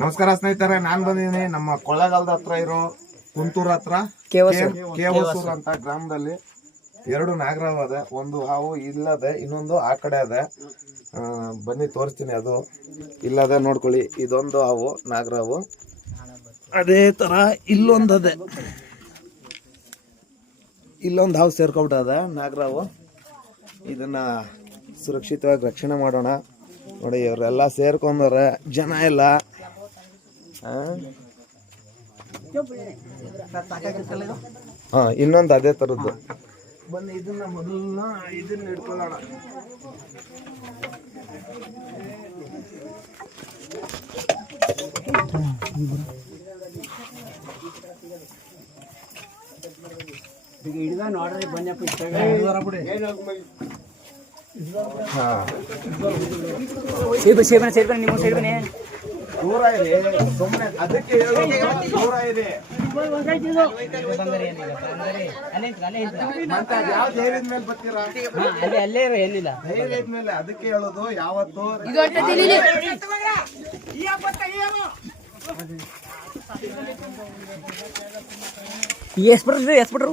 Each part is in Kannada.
ನಮಸ್ಕಾರ ಸ್ನೇಹಿತರೆ, ನಾನ್ ಬಂದಿದ್ದೀನಿ ನಮ್ಮ ಕೊಳ್ಳೇಗಾಲದ ಹತ್ರ ಇರೋ ಕುಂತೂರ್ ಹತ್ರ ಕೇವಸೂರ್ ಅಂತ ಗ್ರಾಮದಲ್ಲಿ 2 ನಾಗರಾವ್ ಅದೆ. ಒಂದು ಹಾವು ಇಲ್ಲದೆ, ಇನ್ನೊಂದು ಆ ಕಡೆ ಅದೆ. ಬನ್ನಿ ತೋರಿಸ್ತೀನಿ. ಅದು ಇಲ್ಲದೆ ನೋಡ್ಕೊಳ್ಳಿ. ಇದೊಂದು ಹಾವು ನಾಗರಾವು. ಅದೇ ತರ ಇಲ್ಲೊಂದದೆ, ಇಲ್ಲೊಂದು ಹಾವು ಸೇರ್ಕೊಬಿಟ್ಟದ ನಾಗರಾವು. ಇದನ್ನ ಸುರಕ್ಷಿತವಾಗಿ ರಕ್ಷಣೆ ಮಾಡೋಣ. ನೋಡಿ, ಇವರೆಲ್ಲ ಸೇರ್ಕೊಂಡವ್ರೆ, ಜನ ಎಲ್ಲ. ಇನ್ನೊಂದು ಅದೇ ತರದ್ದು. ಬನ್ನಿ, ಇದನ್ನ ಮೊದಲನ್ನ ಇದನ್ನ ಹಿಡ್ಕೊಳ್ಳೋಣ. ನೋಡ್ರಿ ಬನ್ನಪ್ಪ, ದೂರ ಇದೆ, ಸುಮ್ಮನೆ ಅದಕ್ಕೆ ದೂರ ಇದೆ. ಧೈರ್ಯದ ಮೇಲೆ ಬರ್ತೀರಾ? ಏನಿಲ್ಲ, ಧೈರ್ಯದ ಮೇಲೆ ಅದಕ್ಕೆ ಹೇಳೋದು. ಯಾವತ್ತು ಎಸ್ಬಿಟ್ರು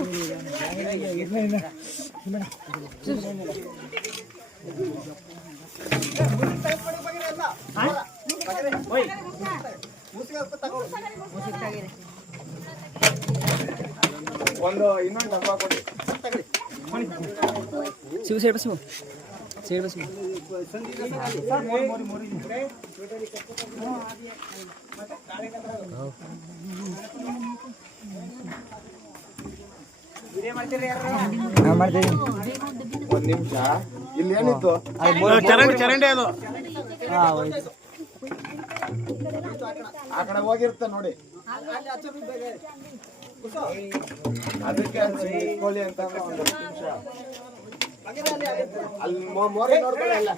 ಒಂದು ಇನ್ನೊಂದು ಡಬ್ಬ ಕೊಡಿ. Shiva side bus side bus ಒಂದ್ ನಿಮಿಷ. ಇಲ್ಲಿ ಏನಿತ್ತು? ಚರಂಡಿ ಅದು ಆ ಕಡೆ ಹೋಗಿರುತ್ತೆ ನೋಡಿ. ಅದಕ್ಕೆ ಇಟ್ಕೊಳ್ಳಿ ಅಂತ ಒಂದು ನಿಮಿಷ. ಅಲ್ಲಿ ಮೋರಿ ನೋಡ್ಕೊಳ್ಳಿ. ಅಲ್ಲ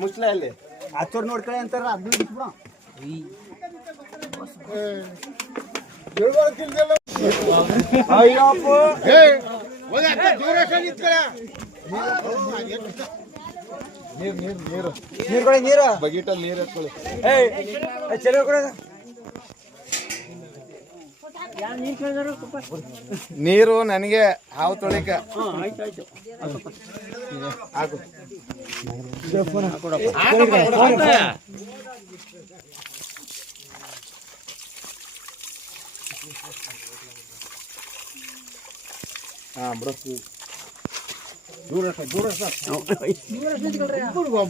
ಮುಚ್ಲ ಅಲ್ಲಿ ಹಚ್ಚೋರ್ ನೋಡ್ಕೊಳ್ಳಿ ಅಂತಾರ. ಅದನ್ನ ನೀರು ಬಗೀಟಲ್ಲಿ ನೀರು ಎತ್ಕೊಳ್ಳಿ. ನೀರು ನನಗೆ ಹಾವು ತೊಳಿಕ ಹಾಕು.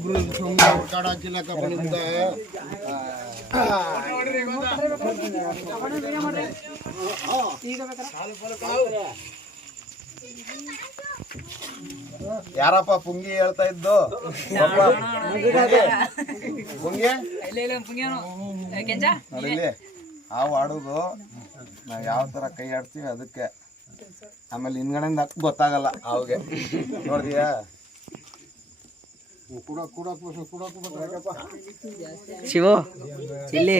ಬಿಡು. ಯಾರಪ್ಪ ಪುಂಗಿ ಹೇಳ್ತಾ ಇದ್ದು? ಪುಂಗಿ ನೋಡಿ, ಹಾವು ಆಡೋದು ನಾವು ಯಾವ ತರ ಕೈ ಆಡ್ತೀವಿ ಅದಕ್ಕೆ. ಆಮೇಲೆ ಹಿಂದ್ಗಡೆಯಿಂದ ಗೊತ್ತಾಗಲ್ಲ ಹಾವಿಗೆ. ನೋಡಿದ್ಯಾ? ಶಿವ ಇಲ್ಲಿ